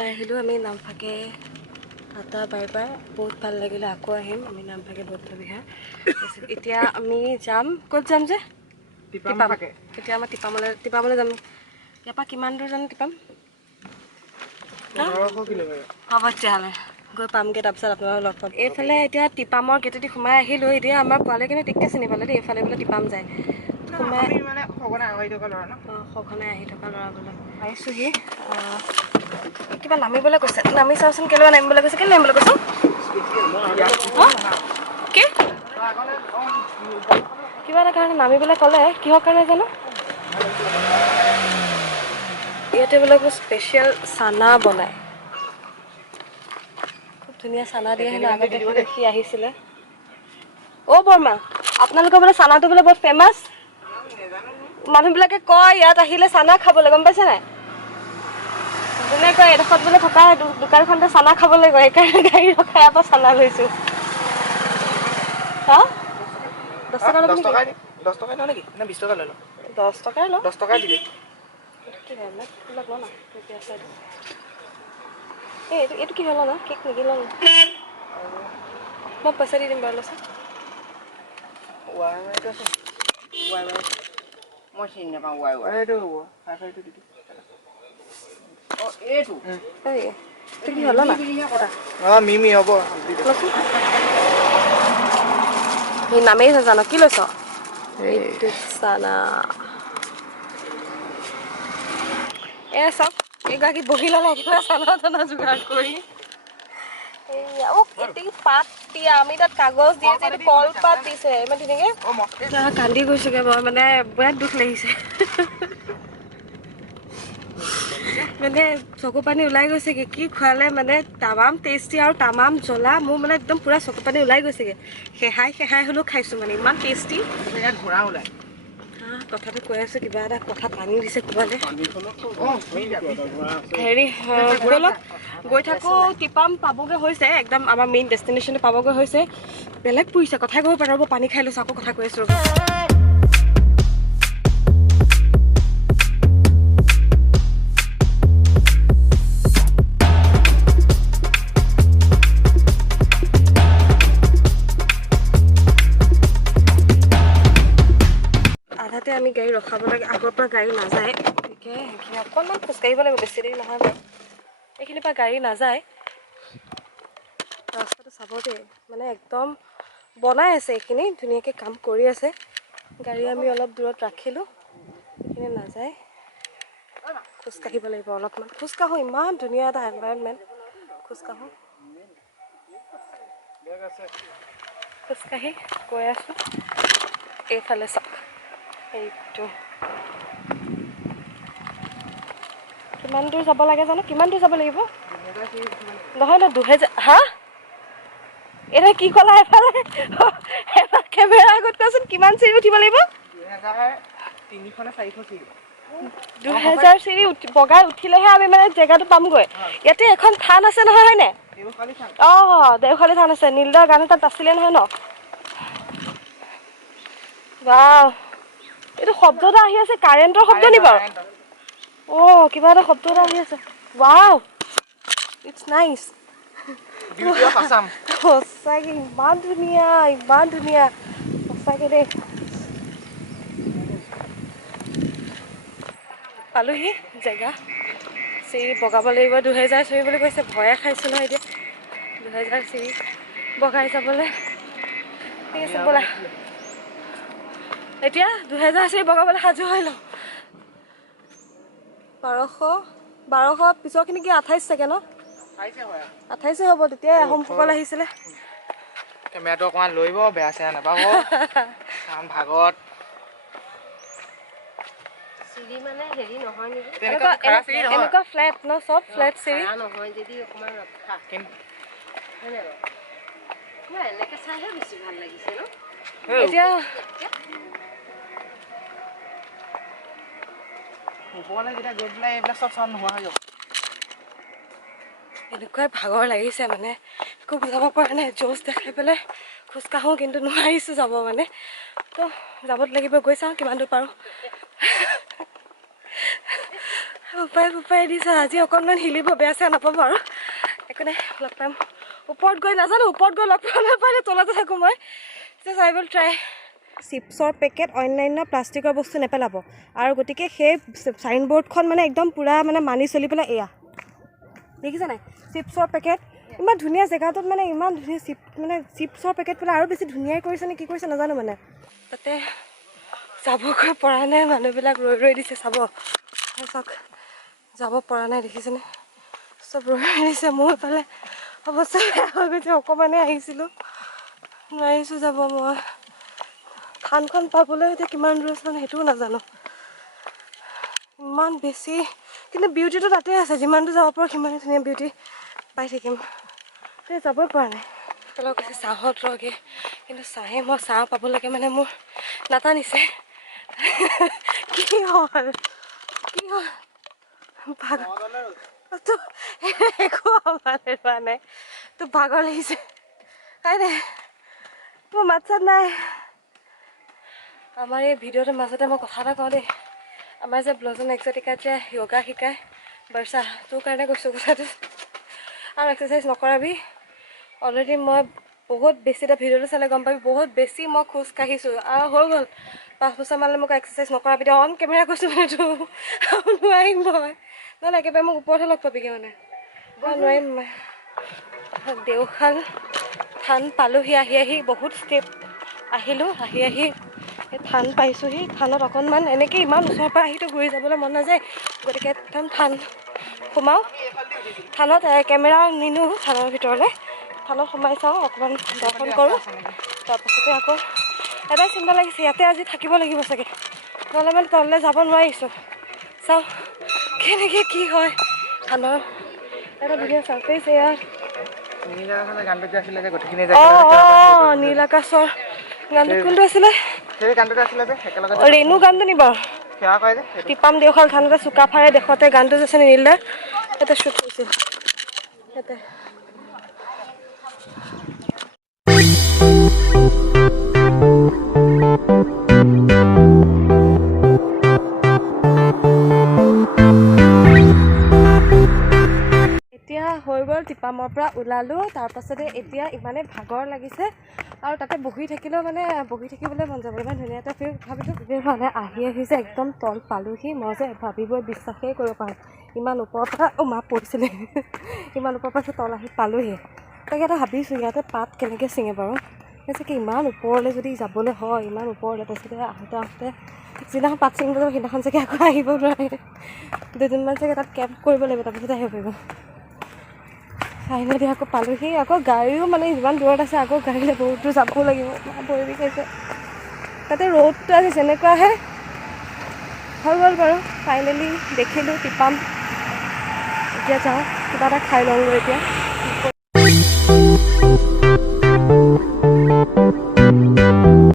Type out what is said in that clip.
ওলাই আহিলোঁ আমি নামফাকে আটা বাৰবাৰ বহুত ভাল লাগিলে আকৌ আহিম আমি নামফাকে বৌদ্ধ বিহাৰ এতিয়া আমি যাম ক'ত যাম যে টিপাম এতিয়া আমাৰ টিপামলৈ যাম ইয়াৰ পৰা কিমান দূৰ জানো টিপাম 1500 কিলোমিটাৰ হ'ব তেতিয়াহ'লে গৈ পামগৈ তাৰপিছত আপোনালোকক লগ পাম এইফালে এতিয়া টিপামৰ গেটেদি সোমাই আহিলোঁ এতিয়া আমাৰ পোৱালে কিন্তু টিককৈ চিনি পালে দেই এইফালে বোলে টিপাম যায় সোমাই মানে সঘনাই আহি থকা ল'ৰা ন সঘনাই আহি থকা ল'ৰা বোলে পাইছোঁহি কিবা নামিবলৈ কৈছে নামি চাওঁচোন কেলৈ নামিবলৈ কৈছে কেলৈ নামিবলৈ কৈছোঁ কি কিবা এটা কাৰণে নামিবলৈ ক'লে কিহৰ কাৰণে জানো ইয়াতে বোলে স্পেচিয়েল চানা বনায় খুব ধুনীয়া চানা দিয়ে হেনো আগতে দেখি আহিছিলে অ' বৰমা আপোনালোকৰ বোলে চানাটো বোলে বহুত ফেমাছ মানুহবিলাকে কয় ইয়াত আহিলে চানা খাবলৈ গম পাইছে নাই যোনে কয় এডোখৰত বোলে থকা দোকানখনতে চানা খাবলৈ গৈ সেইকাৰণে গাড়ী ৰখাই আকৌ চানা লৈছোঁ হা 10 টকা ল'ব নেকি 10 টকা লওঁ নেকি নে 20 টকা লৈ লওঁ 10 টকাই ল 10 টকাই দিলে কি হয় না এইবিলাক ল না কি আছে এইটো কি হ'ল না কেক নেকি ল মই পইচা দি দিম বাৰু লৈছে ৱাই আছে ৱাই মই চিনি নাপাওঁ ৱাই এইটো হ'ব ফাইটো দি দিম অ' এইটো এইটো কি হ'ল না অ' মিমি হ'ব এই নামেই জানো কি লৈছ এইটো চানা চাওক এইগৰাকী বহি ল'লে কিবা চানা চানা যোগাৰ কৰি পাত দিয়া আমি তাত কাগজ দিয়ে যে কলপাত দিছে ইমান ধুনীয়াকৈ কান্দি গৈছোগে মই মানে বিৰাট দুখ লাগিছে মানে চকু পানী ওলাই গৈছেগে কি খোৱালে মানে তামাম টেষ্টি আৰু তামাম জ্বলা মোৰ মানে একদম পুৰা চকু পানী ওলাই গৈছেগে খেহাই হ'লেও খাইছোঁ মানে ইমান টেষ্টি ইয়াত ঘোঁৰা ওলাই কথাটো কৈ আছো কিবা এটা কথা পানী দিছে কোৱালে হেৰি ব'লক গৈ থাকোঁ টিপাম পাবগৈ হৈছে একদম আমাৰ মেইন ডেষ্টিনেশ্যনটো পাবগৈ হৈছে বেলেগ পুৰিছে কথাই ক'ব পাৰোঁ পানী খাই লৈছোঁ আকৌ কথা কৈ আছোঁ আধাতে আমি গাড়ী ৰখাব লাগে আগৰ পৰা গাড়ী নাযায় গতিকে সেইখিনি অকণমান খোজকাঢ়িব লাগিব বেছি দেৰি নহয় বাৰু এইখিনিৰ পৰা গাড়ী নাযায় ৰাস্তাটো চাব দেই মানে একদম বনাই আছে এইখিনি ধুনীয়াকৈ কাম কৰি আছে গাড়ী আমি অলপ দূৰত ৰাখিলোঁ এইখিনি নাযায় খোজকাঢ়িব লাগিব অলপমান খোজকাঢ়োঁ ইমান ধুনীয়া এটা এনভাইৰনমেণ্ট খোজকাঢ়োঁ খোজকাঢ়ি গৈ আছোঁ এইফালে চাওক এইটো কিমান দূৰ যাব লাগে জানো কিমান দূৰ যাব লাগিব নহয় ন 2000 হা এতিয়া কি ক'লা এফালে এবাৰ কেমেৰা আগত কোৱাচোন কিমান চিৰি উঠিব লাগিব 2000 চিৰি বগাই উঠিলেহে আমি মানে জেগাটো পামগৈ ইয়াতে এখন থান আছে নহয় হয়নে অঁ দেওখালী থান আছে নীলদাৰ গান তাত আছিলে নহয় ন বাও এইটো শব্দ এটা আহি আছে কাৰেণ্টৰ শব্দ নি বাৰু অঁ কিবা এটা শব্দ এটা আহি আছে ৱাও ইটছ নাইচ সঁচাকৈ ইমান ধুনীয়া সঁচাকৈ দেই পালোহি জেগা চিৰি বগাব লাগিব 2000 চিৰি বুলি কৈছে ভয়ে খাইছোঁ নহয় এতিয়া 2000 চিৰি বগাই যাবলৈ ঠিক আছে ব'লা এতিয়া 2000 চিৰি বগাবলৈ সাজু হৈ লওঁ 1200 পিছৰখিনি কি 28 চাগে ন 28 হ'ব তেতিয়া আহোমসকল আহিছিলে কেমেৰাটো অকণমান লৈব বেয়া চেয়া নাপাব ভাগত চিৰি মানে হেৰি নহয় নেকি এনেকুৱা ফ্লেট ন চব ফ্লেট চিৰি নহয় যদি অকণমান ৰখা হয়নে বাৰু মই এনেকৈ চাইহে বেছি ভাল লাগিছে ন এতিয়া ওপৰলৈ যেতিয়া গৈ পেলাই এইবিলাক চব চাউণ্ড নোহোৱা হৈ যাব এনেকুৱাই ভাগৰ লাগিছে মানে একো বুজাব পৰা নাই জোচ দেখাই পেলাই খোজকাঢ়োঁ কিন্তু নোৱাৰিছোঁ যাব মানে তো যাবত লাগিব গৈ চাওঁ কিমান দূৰ পাৰোঁ উপায় দিছে আজি অকণমান হিলিব বেয়া চেয়া নাপাব আৰু একো নাই লগ পাম ওপৰত গৈ নাজানো ওপৰত গৈ লগ পাম নাপালে তলতে থাকোঁ মই জাষ্ট আই উইল ট্ৰাই চিপছৰ পেকেট অন্যান্য প্লাষ্টিকৰ বস্তু নেপেলাব আৰু গতিকে সেই চাইনবৰ্ডখন মানে একদম পূৰা মানে মানি চলি পেলাই এয়া দেখিছে নাই চিপছৰ পেকেট ইমান ধুনীয়া জেগাটোত মানে ইমান ধুনীয়া চিপছৰ পেকেট পেলাই আৰু বেছি ধুনীয়াই কৰিছে নে কি কৰিছে নাজানো মানে তাতে যাবগৈ পৰা নাই মানুহবিলাক ৰৈ দিছে চাব চাওক যাব পৰা নাই দেখিছেনে চব ৰৈ দিছে মোৰ ফালে অৱস্থা বেয়া হৈ গৈছে অকণমানে আহিছিলোঁ নোৱাৰিছোঁ যাব মই থানখন পাবলৈ এতিয়া কিমান দূৰ আছে সেইটোও নাজানো ইমান বেছি কিন্তু বিউটিটো তাতে আছে যিমানটো যাব পাৰোঁ সিমানে ধুনীয়া বিউটি পাই থাকিম তেতিয়া যাবই পৰা নাই তলত কৈছে চাহত ৰগে কিন্তু চাহে মই চাহ পাবলৈকে মানে মোৰ নাটানিছে কি হ'ল একো হোৱা নাই তোৰ ভাগৰ লাগিছে খাই দে মোৰ মাত চাত নাই আমাৰ এই ভিডিঅ'টোৰ মাজতে মই কথা এটা কওঁ দেই আমাৰ যে ব্লজন এক্সটিকাত যে য়োগা শিকায় বৰ্ষা তোৰ কাৰণে কৈছোঁ কথাটো আৰু এক্সাৰচাইজ নকৰাবি অলৰেডি মই বহুত বেছি এটা ভিডিঅ'টো চালে গম পাবি বহুত বেছি মই খোজ কাঢ়িছোঁ আৰু হৈ গ'ল 5 বছৰমানলৈ মোক এক্সাৰচাইজ নকৰাবি এতিয়া অন কেমেৰা কৈছোঁ মানে এইটো নোৱাৰিম মই নহ'লে একেবাৰে মোক ওপৰতহে লগ পাবিগৈ মানে মই নোৱাৰিম দেওশাল থান পালোহি আহি বহুত ষ্টেপ আহিলোঁ আহি এই থান পাইছোঁহি থানত অকণমান এনেকৈ ইমান ওচৰৰ পৰা আহিতো ঘূৰি যাবলৈ মন নাযায় গতিকে একদম থান সোমাওঁ থানত কেমেৰা নিনো থানৰ ভিতৰলৈ থানত সোমাই চাওঁ অকণমান দৰ্শন কৰোঁ তাৰপাছতে আকৌ এটাই চিন্তা লাগিছে ইয়াতে আজি থাকিব লাগিব চাগে নহ'লে মানে তললৈ যাব নোৱাৰিছোঁ চাওঁ কেনেকৈ কি হয় থানৰ এটা ধুনীয়া চাৰ্ফেচ এয়া নীল আকাশৰ গানটো কোনটো আছিলে ৰেণু গানটো নি বাৰু টিপাম দেওশাল থানতে চুকাফাৰে দেশতে গানটো যে আছে নীলদাৰ ইয়াতে শ্বুট কৰিছিল ইয়াতে এতিয়া হৈ গ'ল টিপামৰ পৰা ওলালোঁ তাৰপাছতে এতিয়া ইমানে ভাগৰ লাগিছে আৰু তাতে বহি থাকিলেও মানে বহি থাকিবলৈ মন যাব ইমান ধুনীয়া এটা ফিল ভাবিছোঁ মানে আহিছে একদম তল পালোহি মই যে ভাবিবই বিশ্বাসেই কৰিব পাৰোঁ ইমান ওপৰৰ পৰা মাপ পৰিছিলে ইমান ওপৰৰ পৰা তল আহি পালোহি তাকে এটা ভাবিছোঁ ইয়াতে পাত কেনেকৈ ছিঙে বাৰু চাগে ইমান ওপৰলৈ যদি যাবলৈ হয় ইমান ওপৰলৈ তাৰপিছতে আহোঁতে যিদিনাখন পাত ছিঙিব যাব সেইদিনাখন চাগে আকৌ আহিব নোৱাৰে দুদিনমান চাগে তাত কেম্প কৰিব লাগিব তাৰপিছত আহিব পাৰিব ফাইনেলি আকৌ পালোহি আকৌ গাড়ীও মানে যিমান দূৰত আছে আকৌ গাড়ীলৈ বহুত দূৰ যাবও লাগিব ভৰি বিষাইছে তাতে ৰ'দটো আজি যেনেকুৱাহে হৈ গ'ল বাৰু ফাইনেলি দেখিলোঁ টিপাম এতিয়া যাওঁ কিবা এটা খাই লওঁগৈ এতিয়া